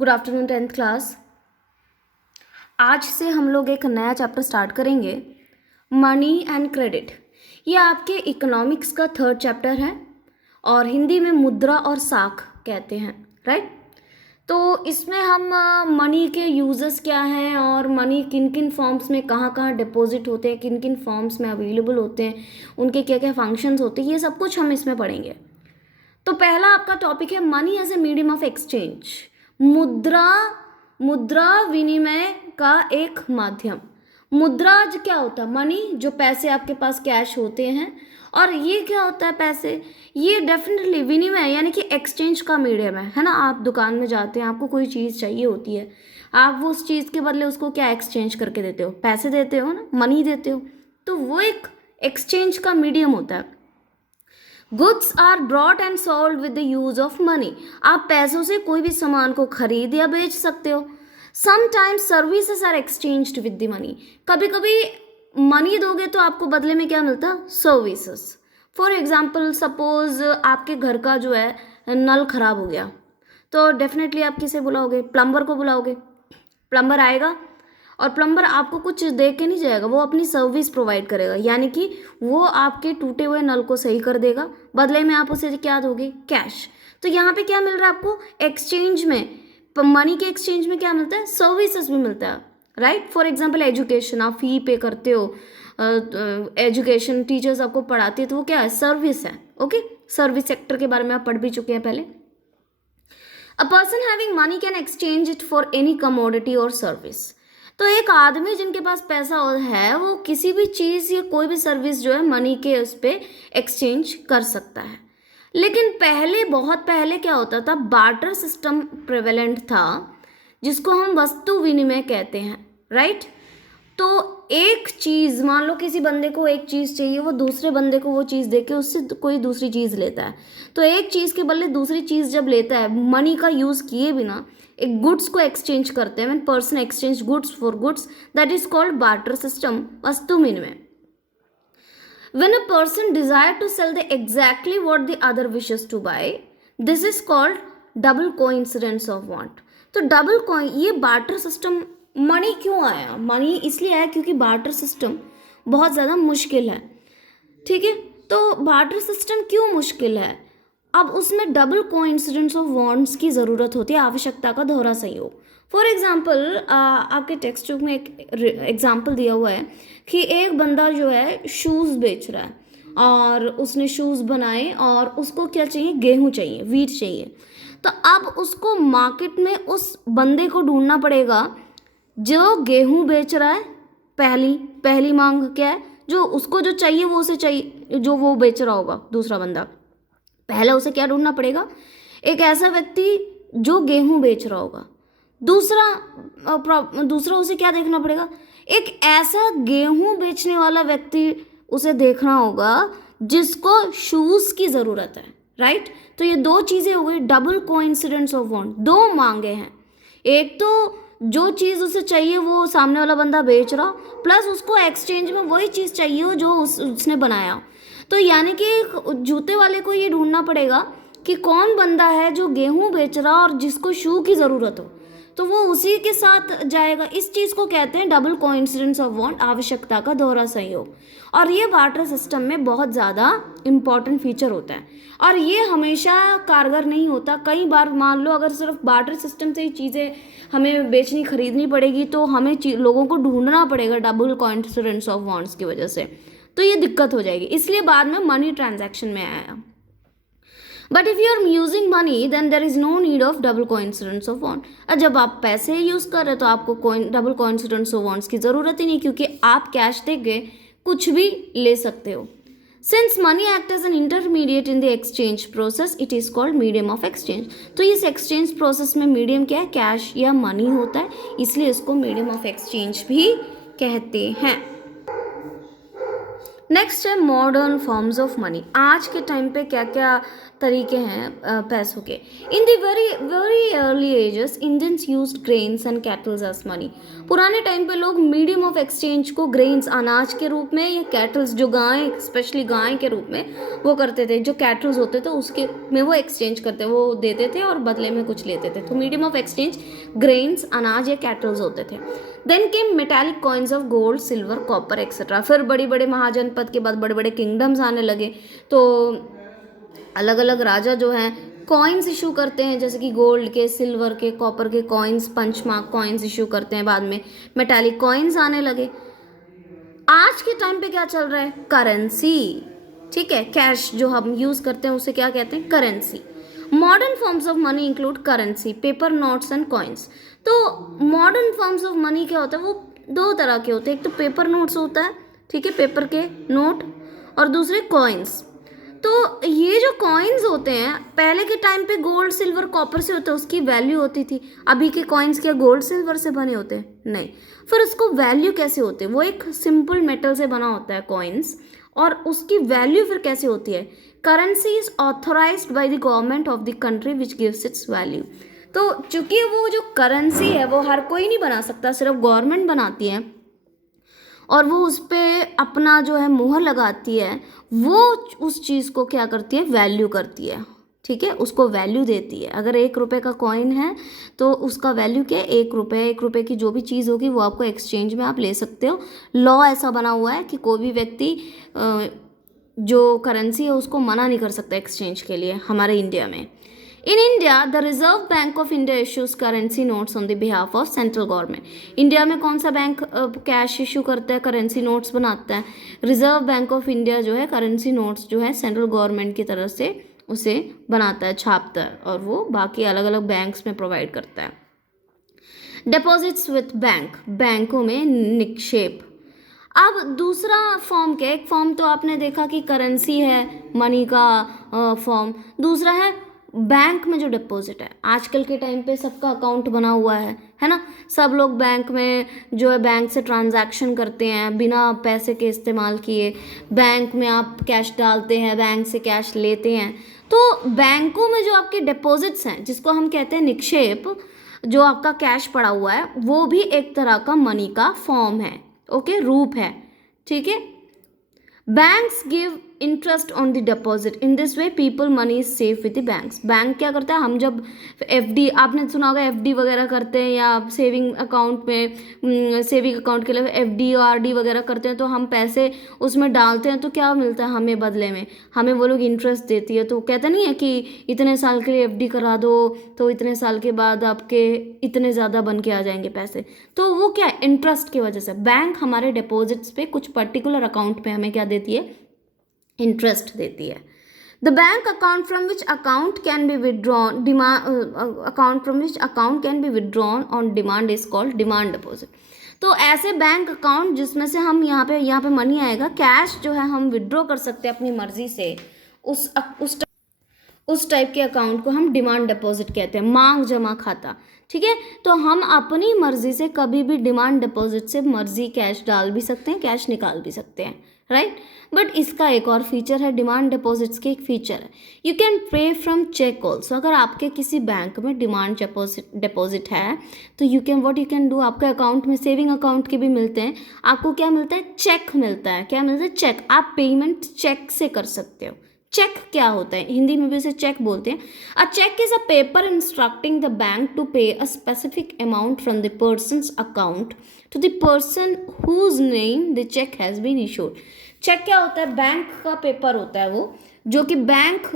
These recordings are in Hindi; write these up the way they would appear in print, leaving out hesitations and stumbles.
Good afternoon 10th class. आज से हम लोग एक नया चैप्टर स्टार्ट करेंगे, मनी एंड क्रेडिट। ये आपके इकोनॉमिक्स का 3rd चैप्टर है और हिंदी में मुद्रा और साख कहते हैं, राइट। तो इसमें हम मनी के यूजेस क्या हैं और मनी किन किन फॉर्म्स में कहाँ कहाँ डिपॉजिट होते हैं, किन किन फॉर्म्स में अवेलेबल होते हैं, उनके क्या क्या फंक्शंस होते हैं, ये सब कुछ हम इसमें पढ़ेंगे। तो पहला आपका टॉपिक है money as a medium of exchange. मुद्रा विनिमय का एक माध्यम। मुद्रा क्या होता है? मनी, जो पैसे आपके पास कैश होते हैं। और ये क्या होता है? पैसे, ये डेफिनेटली विनिमय यानी कि एक्सचेंज का मीडियम है ना। आप दुकान में जाते हैं, आपको कोई चीज़ चाहिए होती है, आप वो उस चीज़ के बदले उसको क्या एक्सचेंज करके देते हो? पैसे देते हो ना, मनी देते हो। तो वो एक एक्सचेंज का मीडियम होता है। Goods are brought and sold with the use of money. आप पैसों से कोई भी सामान को खरीद या बेच सकते हो। Sometimes services are exchanged with the money. कभी कभी मनी दोगे तो आपको बदले में क्या मिलता? सर्विसेज। फॉर एग्जाम्पल, सपोज आपके घर का जो है नल खराब हो गया, तो डेफिनेटली आप किसे बुलाओगे? प्लम्बर को बुलाओगे। प्लम्बर आएगा और प्लम्बर आपको कुछ दे के नहीं जाएगा, वो अपनी सर्विस प्रोवाइड करेगा, यानी कि वो आपके टूटे हुए नल को सही कर देगा। बदले में आप उसे क्या दोगे? कैश। तो यहाँ पे क्या मिल रहा है आपको? एक्सचेंज में, मनी के एक्सचेंज में क्या मिलता है? सर्विसेज भी मिलता है, राइट। फॉर एग्जाम्पल एजुकेशन, आप फी पे करते हो, एजुकेशन टीचर्स आपको पढ़ाते हैं, तो वो क्या है? सर्विस है। ओके, सर्विस सेक्टर के बारे में आप पढ़ भी चुके हैं पहले। A person having money can exchange it for any commodity और सर्विस। तो एक आदमी जिनके पास पैसा है वो किसी भी चीज़ या कोई भी सर्विस जो है मनी के उस पर एक्सचेंज कर सकता है। लेकिन पहले, बहुत पहले क्या होता था? बार्टर सिस्टम प्रेवेलेंट था, जिसको हम वस्तु विनिमय कहते हैं, राइट। तो एक चीज़, मान लो किसी बंदे को एक चीज़ चाहिए, वो दूसरे बंदे को वो चीज़ देके उससे कोई दूसरी चीज़ लेता है। तो एक चीज़ के बदले दूसरी चीज़ जब लेता है, मनी का यूज़ किए बिना एक गुड्स को एक्सचेंज करते हैं, when person exchange goods for goods, that is called barter system, वस्तु विनिमय। When a person desire to sell the exactly what the other wishes to buy, this is called double coincidence of want. तो डबल कॉइन, ये बार्टर सिस्टम, मनी क्यों आया? मनी इसलिए आया क्योंकि बार्टर सिस्टम बहुत ज़्यादा मुश्किल है, ठीक है। तो बार्टर सिस्टम क्यों मुश्किल है? अब उसमें डबल कोइंसिडेंस ऑफ वांट्स की ज़रूरत होती है, आवश्यकता का दोहरा संयोग। फॉर एग्जाम्पल, आपके टेक्स्ट बुक में एक एग्जाम्पल दिया हुआ है कि एक बंदा जो है शूज़ बेच रहा है और उसने शूज़ बनाए और उसको क्या चाहिए? गेहूँ चाहिए, वीट चाहिए। तो अब उसको मार्केट में उस बंदे को ढूंढना पड़ेगा जो गेहूँ बेच रहा है। पहली मांग क्या है? जो उसको जो चाहिए वो उसे चाहिए, जो वो बेच रहा होगा दूसरा बंदा। पहले उसे क्या ढूंढना पड़ेगा? एक ऐसा व्यक्ति जो गेहूं बेच रहा होगा। दूसरा उसे क्या देखना पड़ेगा? एक ऐसा गेहूं बेचने वाला व्यक्ति उसे देखना होगा जिसको शूज की जरूरत है, राइट। तो ये दो चीजें हो गई, डबल कोइंसिडेंस ऑफ वांट। दो मांगे हैं, एक तो जो चीज़ उसे चाहिए वो सामने वाला बंदा बेच रहा, प्लस उसको एक्सचेंज में वही चीज़ चाहिए हो जो उसने बनाया। तो यानी कि जूते वाले को ये ढूंढना पड़ेगा कि कौन बंदा है जो गेहूं बेच रहा और जिसको शू की ज़रूरत हो, तो वो उसी के साथ जाएगा। इस चीज़ को कहते हैं डबल कोइंसिडेंस ऑफ वांट, आवश्यकता का दोहरा संयोग। और ये बार्टर सिस्टम में बहुत ज़्यादा इम्पॉर्टेंट फीचर होता है और ये हमेशा कारगर नहीं होता। कई बार मान लो अगर सिर्फ बार्टर सिस्टम से ही चीज़ें हमें बेचनी खरीदनी पड़ेगी तो हमें लोगों को ढूंढना पड़ेगा डबल कोइंसिडेंस ऑफ वांट्स की वजह से, तो ये दिक्कत हो जाएगी। इसलिए बाद में मनी ट्रांजैक्शन में आया। But if you are using money then there is no need of double coincidence of want. और जब आप पैसे यूज़ कर रहे हो तो आपको डबल कोइंसिडेंस ऑफ वांट्स की ज़रूरत ही नहीं, क्योंकि आप कैश दे के कुछ भी ले सकते हो। Since money act as an intermediate in the exchange process, it is called medium of exchange. तो इस एक्सचेंज प्रोसेस में मीडियम क्या है? कैश या मनी होता है, इसलिए इसको मीडियम ऑफ एक्सचेंज भी कहते हैं। नेक्स्ट है मॉडर्न फॉर्म्स ऑफ मनी। आज के टाइम पे क्या क्या तरीके हैं पैसों के। In the very very early ages Indians used grains and cattles as money. पुराने टाइम पे लोग मीडियम ऑफ एक्सचेंज को ग्रेन्स अनाज के रूप में या कैटल्स जो गाय स्पेशली गाय के रूप में वो करते थे, जो कैटल्स होते थे उसके में वो एक्सचेंज करते, वो देते थे और बदले में कुछ लेते थे। तो मीडियम ऑफ एक्सचेंज ग्रेन्स अनाज या कैटल्स होते थे। Then came metallic coins of gold silver copper etcetera. फिर बड़ी बड़े महाजनपद के बाद बड़े बड़े किंगडम्स आने लगे, तो अलग अलग राजा जो हैं कॉइन्स इशू करते हैं, जैसे कि गोल्ड के, सिल्वर के, कॉपर के कॉइन्स, पंचमार्क कॉइन्स इशू करते हैं। बाद में मेटालिक कॉइन्स आने लगे। आज के टाइम पे क्या चल रहा है? करेंसी, ठीक है, कैश जो हम यूज करते हैं उसे क्या कहते हैं? Currency. Modern forms of money include currency, paper notes and coins. तो मॉडर्न फॉर्म्स ऑफ मनी क्या होता है? वो दो तरह के होते हैं, एक तो पेपर नोट्स होता है, ठीक है, पेपर के नोट, और दूसरे कॉइन्स। तो ये जो कॉइन्स होते हैं पहले के टाइम पे गोल्ड सिल्वर कॉपर से होते हैं, उसकी वैल्यू होती थी। अभी के कॉइन्स क्या गोल्ड सिल्वर से बने होते हैं? नहीं। फिर उसको वैल्यू कैसे होते हैं? वो एक सिंपल मेटल से बना होता है कॉइन्स, और उसकी वैल्यू फिर कैसे होती है? Currency is authorised by the government of the country which gives its value. तो चूंकि वो जो करेंसी है वो हर कोई नहीं बना सकता, सिर्फ गवर्नमेंट बनाती है, और वो उस पर अपना जो है मुहर लगाती है, वो उस चीज़ को क्या करती है? वैल्यू करती है, ठीक है, उसको वैल्यू देती है। अगर 1 रुपये का कॉइन है तो उसका वैल्यू क्या है? 1 रुपये। 1 रुपये की जो भी चीज़ होगी वो आपको एक्सचेंज में आप ले सकते हो। लॉ ऐसा बना हुआ है कि कोई भी व्यक्ति जो करेंसी है उसको मना नहीं कर सकता एक्सचेंज के लिए हमारे इंडिया में। In India, the Reserve Bank of India issues currency notes on the behalf of central government. India में कौन सा बैंक कैश इशू करता है? करेंसी नोट्स बनाता है। रिजर्व बैंक ऑफ इंडिया जो है करेंसी नोट्स जो है सेंट्रल गवर्नमेंट की तरफ से उसे बनाता है, छापता है, और वो बाकी अलग अलग बैंक्स में प्रोवाइड करता है। डिपॉजिट्स विथ बैंक, बैंकों में निक्षेप। अब दूसरा फॉर्म क्या है? एक फॉर्म तो आपने देखा कि करेंसी है, मनी का फॉर्म। दूसरा है बैंक में जो डिपॉजिट है। आजकल के टाइम पे सबका अकाउंट बना हुआ है ना, सब लोग बैंक में जो है बैंक से ट्रांजैक्शन करते हैं बिना पैसे के इस्तेमाल किए। बैंक में आप कैश डालते हैं, बैंक से कैश लेते हैं। तो बैंकों में जो आपके डिपॉजिट्स हैं, जिसको हम कहते हैं निक्षेप, जो आपका कैश पड़ा हुआ है, वो भी एक तरह का मनी का फॉर्म है, ओके, रूप है, ठीक है। Banks give interest on the deposit. In this way people money is safe with the banks. Bank क्या करता है? हम जब एफडी, आपने सुना होगा एफडी वगैरह करते हैं, या सेविंग अकाउंट में सेविंग अकाउंट के लिए एफडी और आरडी वगैरह करते हैं, तो हम पैसे उसमें डालते हैं, तो क्या मिलता है हमें बदले में? हमें वो लोग इंटरेस्ट देती है। तो कहते नहीं है कि इतने साल के लिए एफडी करा दो तो इतने साल के बाद आपके इतने ज़्यादा बन के आ जाएंगे पैसे। तो वो क्या है? इंटरेस्ट की वजह से बैंक हमारे डिपॉजिट्स पे कुछ पर्टिकुलर अकाउंट पे हमें क्या देती है? इंटरेस्ट देती है। The bank account from which account can be withdrawn, account from which account can be withdrawn on demand is called demand deposit. तो ऐसे बैंक अकाउंट जिसमें से हम यहाँ पे मनी आएगा, कैश जो है हम विदड्रॉ कर सकते हैं अपनी मर्जी से, उस टाइप के अकाउंट को हम डिमांड डिपॉजिट कहते हैं, मांग जमा खाता, ठीक है। तो हम अपनी मर्जी से कभी भी डिमांड डिपॉजिट से मर्जी कैश डाल भी सकते हैं, कैश निकाल भी सकते हैं, राइट। बट इसका एक और फीचर है, डिमांड डिपॉजिट्स के एक फीचर है, you can pay from cheque also. अगर आपके किसी बैंक में डिमांड डिपॉजिट है तो यू कैन डू, आपके अकाउंट में सेविंग अकाउंट के भी मिलते हैं, आपको क्या मिलता है? चेक मिलता है। क्या मिलता है? चेक। आप पेमेंट चेक से कर सकते हो। चेक क्या होता है? हिंदी में भी इसे चेक बोलते हैं। A cheque is a paper instructing the bank to pay a specific amount from the person's account to the person whose name the cheque has been issued. Cheque क्या होता है? बैंक का पेपर होता है वो, जो कि बैंक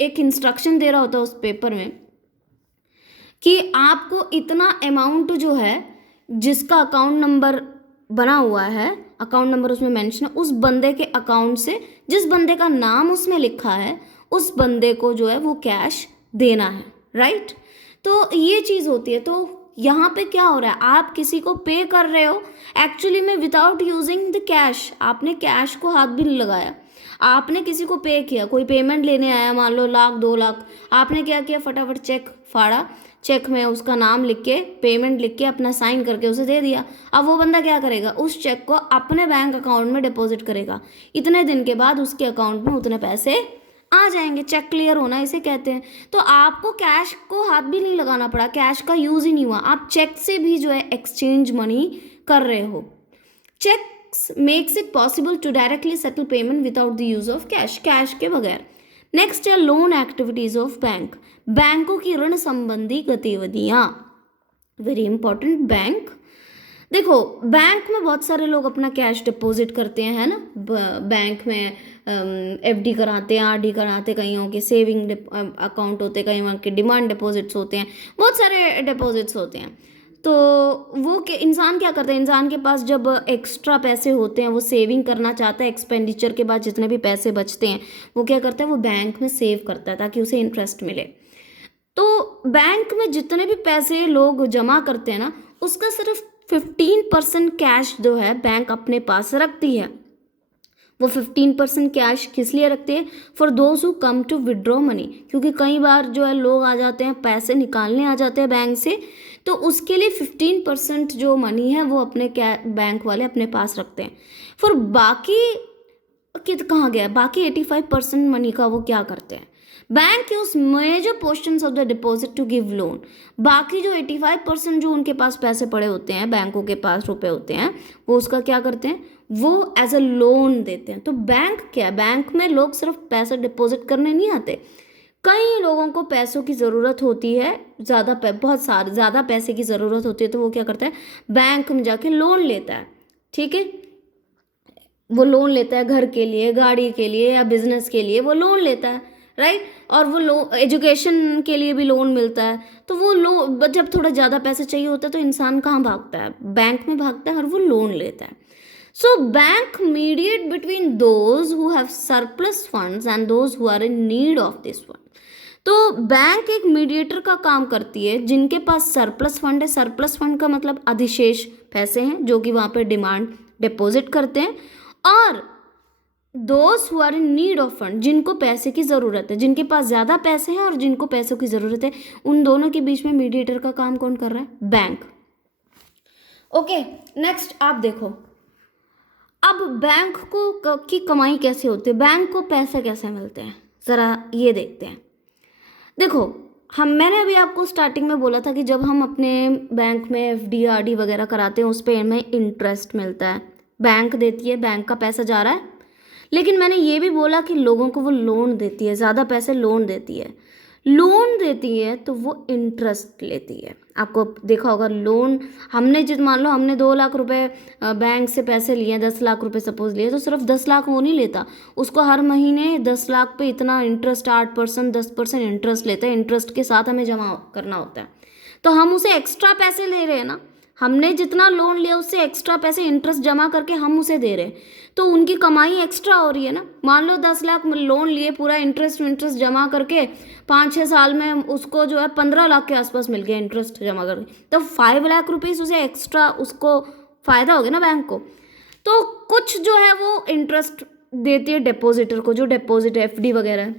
एक इंस्ट्रक्शन दे रहा होता है उस पेपर में कि आपको इतना अमाउंट जो है, जिसका अकाउंट नंबर बना हुआ है, अकाउंट नंबर उसमें मेंशन है, उस बंदे के अकाउंट से, जिस बंदे का नाम उसमें लिखा है, उस बंदे को जो है वो कैश देना है, राइट। तो ये चीज़ होती है। तो यहाँ पे क्या हो रहा है? आप किसी को पे कर रहे हो एक्चुअली में विदाउट यूजिंग द कैश। आपने कैश को हाथ भी नहीं लगाया, आपने किसी को पे किया, कोई पेमेंट लेने आया, मान लो 1,00,000 2,00,000, आपने क्या किया? फटाफट चेक फाड़ा, चेक में उसका नाम लिख के, पेमेंट लिख के, अपना साइन करके उसे दे दिया। अब वो बंदा क्या करेगा? उस चेक को अपने बैंक अकाउंट में डिपॉजिट करेगा। इतने दिन के बाद उसके अकाउंट में उतने पैसे आ जाएंगे, चेक क्लियर होना इसे कहते हैं। तो आपको कैश को हाथ भी नहीं लगाना पड़ा, कैश का यूज ही नहीं हुआ, आप चेक से भी जो है एक्सचेंज मनी कर रहे हो। Cheques makes it possible to directly settle payment without the use of cash, cash के बगैर। नेक्स्ट है लोन एक्टिविटीज ऑफ बैंक, बैंकों की ऋण संबंधी गतिविधियां, वेरी इंपॉर्टेंट। बैंक, देखो बैंक में बहुत सारे लोग अपना कैश डिपॉजिट करते हैं, है ना, बैंक में एफडी कराते हैं, आरडी कराते, कईयों के सेविंग अकाउंट होते हैं, कईयों के डिमांड डिपॉजिट्स होते हैं, बहुत सारे डिपॉजिट्स होते हैं। तो वो के इंसान क्या करता है, इंसान के पास जब एक्स्ट्रा पैसे होते हैं, वो सेविंग करना चाहता है, एक्सपेंडिचर के बाद जितने भी पैसे बचते हैं वो क्या करता है, वो बैंक में सेव करता है ताकि उसे इंटरेस्ट मिले। तो बैंक में जितने भी पैसे लोग जमा करते हैं ना, उसका सिर्फ 15% कैश जो है बैंक अपने पास रखती है। वो 15% कैश किस लिए रखते हैं, for those who come to withdraw money, क्योंकि कई बार जो है लोग आ जाते हैं, पैसे निकालने आ जाते हैं बैंक से, तो उसके लिए 15% जो मनी है वो अपने बैंक वाले अपने पास रखते हैं। फिर बाकी कहाँ गया, बाकी 85% मनी का वो क्या करते हैं, bank use major portions of the deposit to give loan. बाकी जो 85% जो उनके पास पैसे पड़े होते हैं, बैंकों के पास रुपए होते हैं, वो उसका क्या करते हैं, वो एज अ लोन देते हैं। तो बैंक क्या है, बैंक में लोग सिर्फ पैसे डिपॉजिट करने नहीं आते, कई लोगों को पैसों की ज़रूरत होती है, ज़्यादा पैसे की ज़रूरत होती है, तो वो क्या करता है, बैंक में जाके लोन लेता है। ठीक है, वो लोन लेता है घर के लिए, गाड़ी के लिए या बिजनेस के लिए वो लोन लेता है, राइट। और वो एजुकेशन के लिए भी लोन मिलता है। तो वो जब थोड़ा ज़्यादा पैसे चाहिए होता है तो इंसान कहाँ भागता है, बैंक में भागता है और वो लोन लेता है। So bank mediate between those who have surplus funds and those who are in need of this fund. तो बैंक एक मीडिएटर का काम करती है, जिनके पास सरप्लस फंड है, सरप्लस फंड का मतलब अधिशेष पैसे हैं जो कि वहाँ पे डिमांड डिपॉजिट करते हैं, और those who are in need of fund, जिनको पैसे की ज़रूरत है, जिनके पास ज़्यादा पैसे हैं और जिनको पैसों की ज़रूरत है, उन दोनों के बीच में मीडिएटर का काम कौन कर रहा है, बैंक। ओके, नेक्स्ट आप देखो, अब बैंक को की कमाई कैसे होती है, बैंक को पैसे कैसे मिलते हैं, ज़रा ये देखते हैं। देखो, मैंने अभी आपको स्टार्टिंग में बोला था कि जब हम अपने बैंक में एफडी आरडी वगैरह कराते हैं उस पर हमें इंटरेस्ट मिलता है, बैंक देती है, बैंक का पैसा जा रहा है। लेकिन मैंने ये भी बोला कि लोगों को वो लोन देती है, ज़्यादा पैसे लोन देती है, लोन देती है तो वो इंटरेस्ट लेती है। आपको देखा होगा लोन, हमने मान लो हमने 2 लाख रुपए बैंक से पैसे लिए, 10 लाख रुपए सपोज लिए, तो सिर्फ 10 लाख वो नहीं लेता, उसको हर महीने 10 लाख पे इतना इंटरेस्ट 8%, 10% इंटरेस्ट लेता है, इंटरेस्ट के साथ हमें जमा करना होता है। तो हम उसे एक्स्ट्रा पैसे ले रहे हैं ना, हमने जितना लोन लिया उससे एक्स्ट्रा पैसे इंटरेस्ट जमा करके हम उसे दे रहे हैं, तो उनकी कमाई एक्स्ट्रा हो रही है ना। मान लो 10 लाख लोन लिए, पूरा इंटरेस्ट जमा करके 5-6 साल में उसको जो है 15 लाख के आसपास मिल गया इंटरेस्ट जमा करके, तो 5 लाख रुपीज़ उसे एक्स्ट्रा उसको फ़ायदा हो गया ना बैंक को। तो कुछ जो है वो इंटरेस्ट देती है डिपॉजिटर को, जो डिपॉजिट एफडी वगैरह है।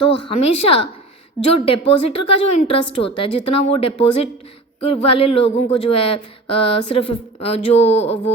तो हमेशा जो डिपॉजिटर का जो इंटरेस्ट होता है, जितना वो डिपॉजिट वाले लोगों को जो है सिर्फ जो वो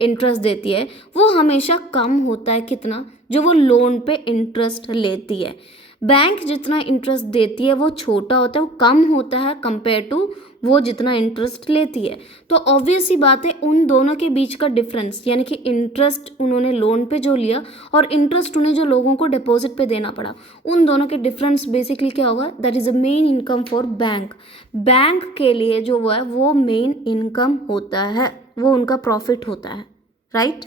इंटरेस्ट देती है वो हमेशा कम होता है, कितना, जो वो लोन पे इंटरेस्ट लेती है। बैंक जितना इंटरेस्ट देती है वो छोटा होता है, वो कम होता है कंपेयर टू वो जितना इंटरेस्ट लेती है। तो ऑब्वियस सी बात है, उन दोनों के बीच का डिफरेंस, यानी कि इंटरेस्ट उन्होंने लोन पे जो लिया और इंटरेस्ट उन्हें जो लोगों को डिपॉजिट पे देना पड़ा, उन दोनों के डिफरेंस बेसिकली क्या होगा, that is a main income for bank. Bank के लिए जो वो है वो मेन इनकम होता है, वो उनका प्रॉफिट होता है, राइट।